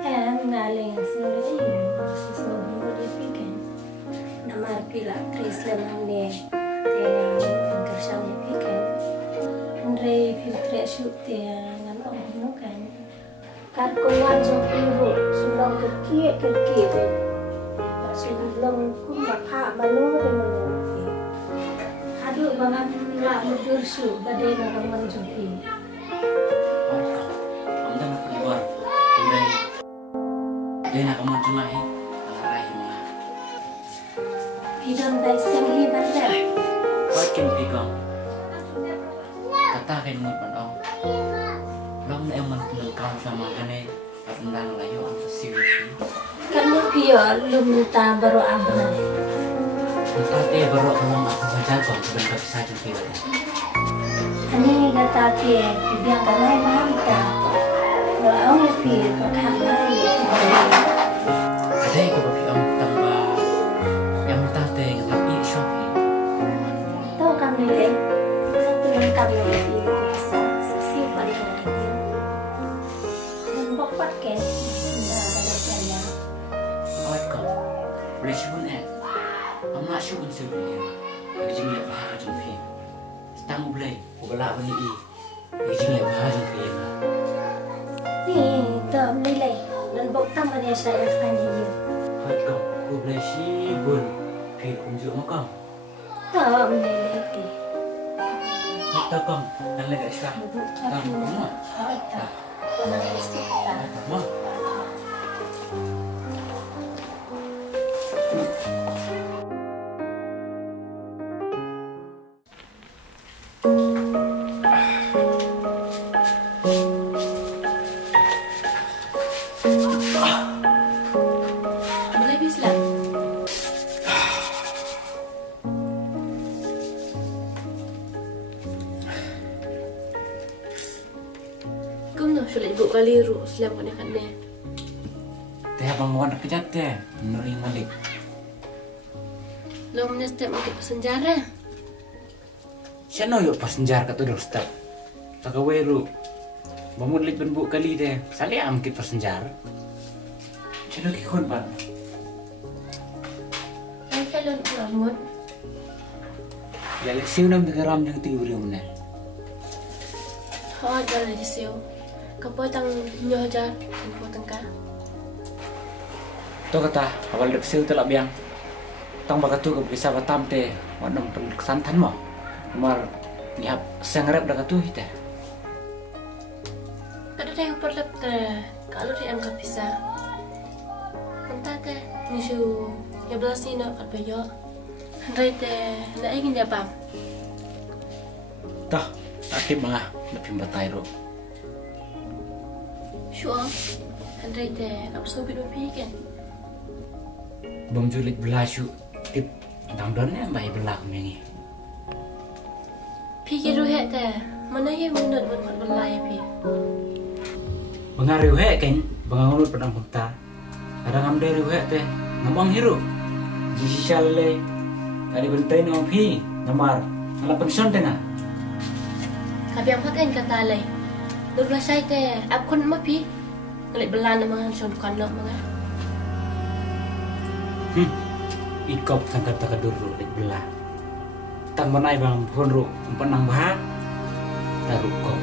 Ngaling sore so dia pikan nama pila Chris lemane kerjanya pikan Andre filtre shoot ngan orang kan karkuan so ibu sulong kerkie sulong kumapa malu aduh bangan la mudur su badai orang manjuki dia nak kamu tulahi alarai mah hidung dai sing hi banda wakin pigong kata kan mut ban ong long em man pun kau sama kane rendang layu ang siwi kan mu pio lum ta baru abna kita te baru kamu aku baca kau sebentar saja kira ani kata te biang kanai manta orang lebih berkah lagi ada yang kau pergi om tanpa yang tante yang tapi shoki tahu kami le dengan kami lebih bisa sesi paling lagi dan bapak ke sudah ada saya awak kau boleh sebut I'm not sure until we jadi lihat bahasa jumpi setang boleh ubah bani i jadi lihat bahasa jumpi ni dah mulai dan bapak mana saya tanya dia hai kau boleh sibun pi kunjuk makam dah mulai lagi tak kau dan lagi sah kamu semua ada orang istiqta semua sulit ibu kaliru selam kena kena. Teh abang wan kejat teh, menering malik. Lo punya step untuk penjara. Siapa yuk penjara kata dah step. Tak kaweru. Bangun lik benbuk kali teh, sali amkit penjara. Siapa kikun pan? Yang kalau bangun. Ya lek siu nam tegeram yang tinggi mana? Oh jalan di siu. Kapoi tang nyoh jar, info tengkah. Tu kata awal dek siu telak biang. Tang bakatu ke bisa batam teh, wanam penkesantan mah. Mar nihap sengrep dah katu hite. Kada yang perlep teh, kalau dia angkat bisa. Entah teh, nisu ya belas ni nak kerja. Henry teh, nak ingin jawab. Tah, akib mah lebih batai ro. Sure, Henry teh, nak sobit berfikir. Bom julik belasu tip dangdonnya bayi belak mengi. Fikir ruhe teh, mana yang menurut buat belai pi. Mengaruh he kan, bangun pedang punta. Kadang amde ruhe teh, ngambang hiru. Jisal le, kali bentai no pi, namar, malah pension tengah. Kabi ang paten kata lay. Dulu saya teh, aku kan mapi. Ngelik belan nama son kanak mga. Ikop tangkat tak dulu lek belah. Tang manai bang pun ru, penang bah, taruh kop.